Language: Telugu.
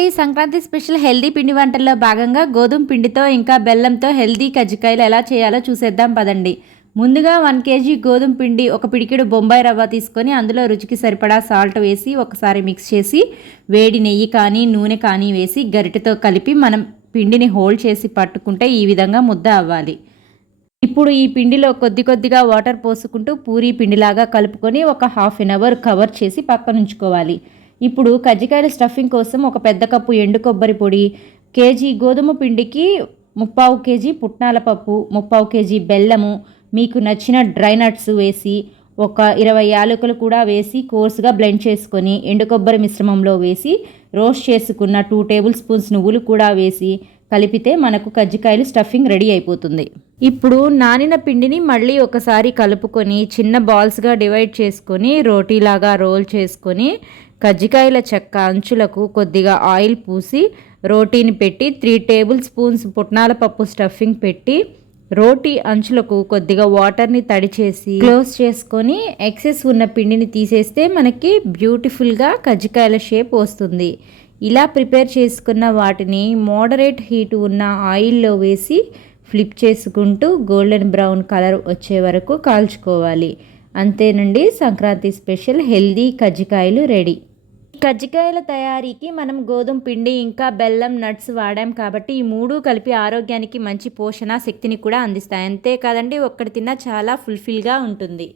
అండి సంక్రాంతి స్పెషల్ హెల్దీ పిండి వంటల్లో భాగంగా గోధుమ పిండితో ఇంకా బెల్లంతో హెల్దీ కజ్జికాయలు ఎలా చేయాలో చూసేద్దాం పదండి. ముందుగా వన్ కేజీ గోధుమ పిండి ఒక పిడికిడు బొంబాయి రవ్వ తీసుకొని అందులో రుచికి సరిపడా సాల్ట్ వేసి ఒకసారి మిక్స్ చేసి వేడి నెయ్యి కానీ నూనె కానీ వేసి గరిటెతో కలిపి మనం పిండిని హోల్డ్ చేసి పట్టుకుంటే ఈ విధంగా ముద్ద అవ్వాలి. ఇప్పుడు ఈ పిండిలో కొద్ది కొద్దిగా వాటర్ పోసుకుంటూ పూరీ పిండిలాగా కలుపుకొని ఒక హాఫ్ అన్ అవర్ కవర్ చేసి పక్కనుంచుకోవాలి. ఇప్పుడు కజ్జికాయల స్టఫింగ్ కోసం ఒక పెద్ద కప్పు ఎండు కొబ్బరి పొడి కేజీ గోధుమ పిండికి ముప్పావు కేజీ పుట్నాల పప్పు ముప్పావు కేజీ బెల్లము మీకు నచ్చిన డ్రై నట్స్ వేసి ఒక ఇరవై యాలకులు కూడా వేసి కోర్సుగా బ్లెండ్ చేసుకొని ఎండు కొబ్బరి మిశ్రమంలో వేసి రోస్ట్ చేసుకున్న టూ టేబుల్ స్పూన్స్ నువ్వులు కూడా వేసి కలిపితే మనకు కజ్జికాయలు స్టఫింగ్ రెడీ అయిపోతుంది. ఇప్పుడు నానిన పిండిని మళ్ళీ ఒకసారి కలుపుకొని చిన్న బాల్స్గా డివైడ్ చేసుకొని రోటీలాగా రోల్ చేసుకొని కజ్జికాయల చెక్క అంచులకు కొద్దిగా ఆయిల్ పూసి రోటీని పెట్టి త్రీ టేబుల్ స్పూన్స్ పుట్నాల పప్పు స్టఫింగ్ పెట్టి రోటీ అంచులకు కొద్దిగా వాటర్ని తడిచేసి క్లోజ్ చేసుకొని ఎక్సెస్ ఉన్న పిండిని తీసేస్తే మనకి బ్యూటిఫుల్గా కజ్జికాయల షేప్ వస్తుంది. ఇలా ప్రిపేర్ చేసుకున్న వాటిని మోడరేట్ హీట్ ఉన్న ఆయిల్లో వేసి ఫ్లిప్ చేసుకుంటూ గోల్డెన్ బ్రౌన్ కలర్ వచ్చే వరకు కాల్చుకోవాలి. అంతేనండి సంక్రాంతి స్పెషల్ హెల్దీ కజ్జికాయలు రెడీ. కజ్జికాయల తయారీకి మనం గోధుమ పిండి ఇంకా బెల్లం నట్స్ వాడాం కాబట్టి ఈ మూడు కలిపి ఆరోగ్యానికి మంచి పోషణ శక్తిని కూడా అందిస్తాయి. అంతేకాదండి ఒక్కటి తిన్నా చాలా ఫుల్ఫిల్గా ఉంటుంది.